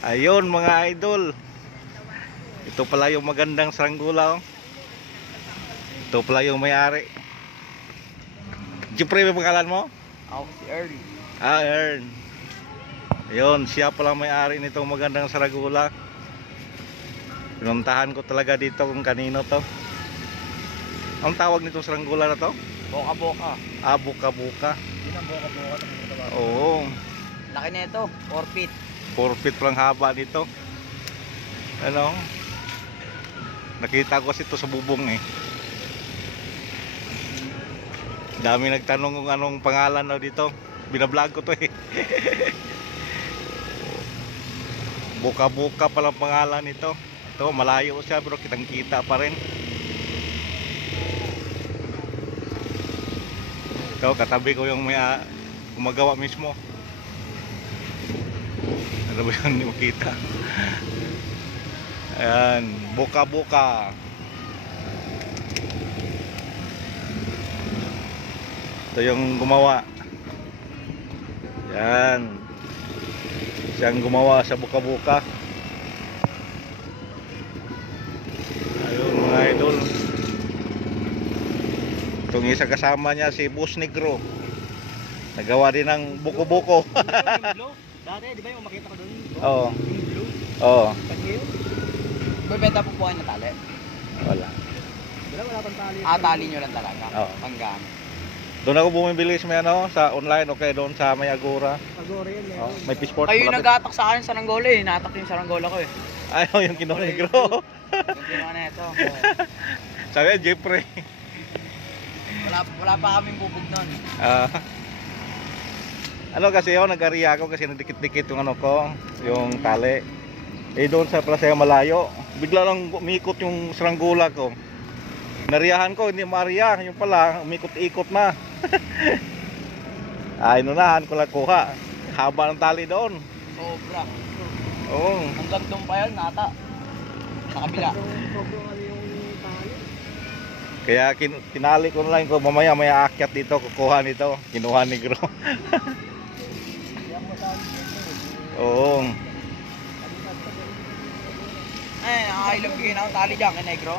Ayun mga idol. Ito pala yung magandang saranggula. Oh. Ito pala yung may-ari. Jeffrey, may pangalan mo? Ako si Earl. Ern. Ayun, siya pala may-ari nitong magandang saranggula. Pinuntahan ko talaga dito kung kanino to. Ang tawag nitong saranggula na to? Boka-boka. Ah, buka-buka. Yun ang boka-boka. Oo. Laki na ito, 4 feet. 4 feet lang haba nito. Ano? Nakita ko kasi ito sa bubong eh. Dami nagtanong kung anong pangalan daw dito. Binablog ko to eh. Buka-buka palang pangalan nito. Ito, malayo siya pero kitang-kita pa rin. Ito, katabi ko yung may gumagawa mismo. Ano ba yan? Hindi mo kita. Ayan, buka-buka. Ito yung gumawa. Yan. Siyang gumawa sa buka-buka. Ayun mga idol. Itong isa kasama niya si Boss Negro. Nagawa din ng buko-buko. Dati, di ba yung makita ko doon? Oo. Yung blue? Oo. Pag ngayon? Bebenta po po kayo na tali? Wala. Wala pang tali. Ah, tali nyo lang talaga? Oo. Panggamit. Doon ako bumibili sa may ano, sa online o kaya doon sa may Agora. Agora yun eh. Oh, may Fishport. Kayo yung nag-atak sa akin sa Saranggola eh. Natak yung Saranggola ko eh. Ayaw yung Kinuha Negro. Yung ginawa na ito. Sabi niya, Jeffrey. Wala pa kaming bubog nun. Ano kasi yun, nag-area ako kasi nagdikit-dikit yung ano ko, yung tali. Eh doon sa Plasaya malayo, bigla lang umikot yung saranggula ko. Nariyahan ko, hindi maariya, yung pala, umikot-ikot na. Ay, inunahan ko lang kuha. Haba ng tali doon. Sobra. Oo. Hanggang doon pa yun, nata. Sa kabila. Kaya tinali ko na lang ko, mamaya may aakyat dito, kukuha nito. Kinuha Negro. Oo. Ay, nakakailang bigay na akong tali dyan kay Negro.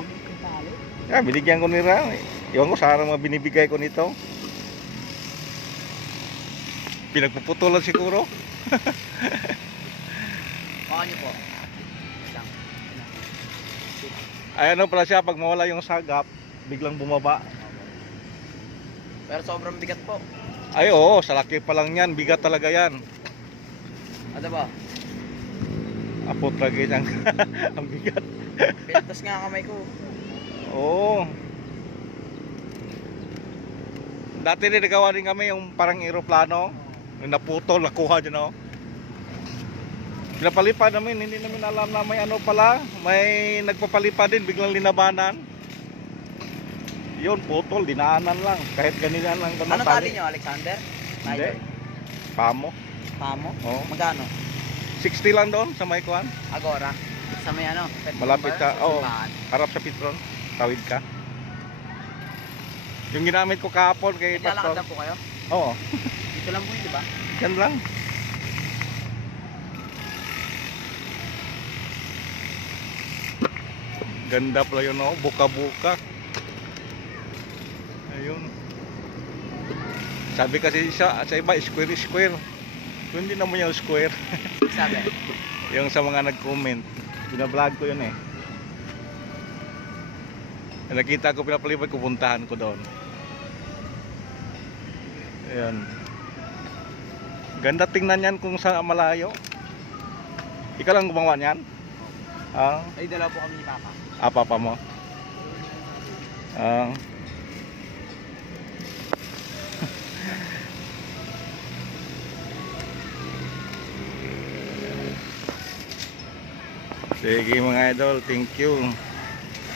Yeah, binigyan ko ni Ram. Iwan ko sana mga binibigay ko nito. Pinagpuputulan siguro. Baka niyo po. Ay ano pala siya, pag mawala yung sagap, biglang bumaba. Pero sobrang bigat po. Ay oo, sa laki pa lang yan, bigat talaga yan. Ano ba? Apot lagi yan. Ang bigat. Pinagtas nga kamay ko. Oo. Dati din nagawa din kami yung parang eroplano. Yung naputol, nakuha dyan o. Pinapalipad namin, hindi namin alam na may ano pala. May nagpapalipad din, biglang linabanan. Yun, putol, dinaanan lang. Kahit ganyan lang. Ano tali nyo, Alexander? Hindi. Pamo. Pamo? Oo. Magkano? 60 lang doon sa Maikuan. Agora? Sa may ano? Malapit ka, oo. Simbahan. Harap sa Petron. Tawid ka. Yung ginamit ko kahapon kay Naglalakad Pastor. lang po kayo? Oo. Dito lang po yun, di ba? Yan lang. Ganda pala yun, oh. Buka-buka. Ayun. Sabi kasi sa iba, square. Kung hindi naman yung square. Sabi? Yung sa mga nag-comment. Binablog ko yun eh. Nakita ko, pinapalipad ko, puntahan ko doon. Ayan. Ganda tingnan yan kung sa malayo. Ikaw lang gumawa niyan? Ah, Ay, dalawa po kami ni Papa. papa mo? Ah. Sige mga idol, thank you.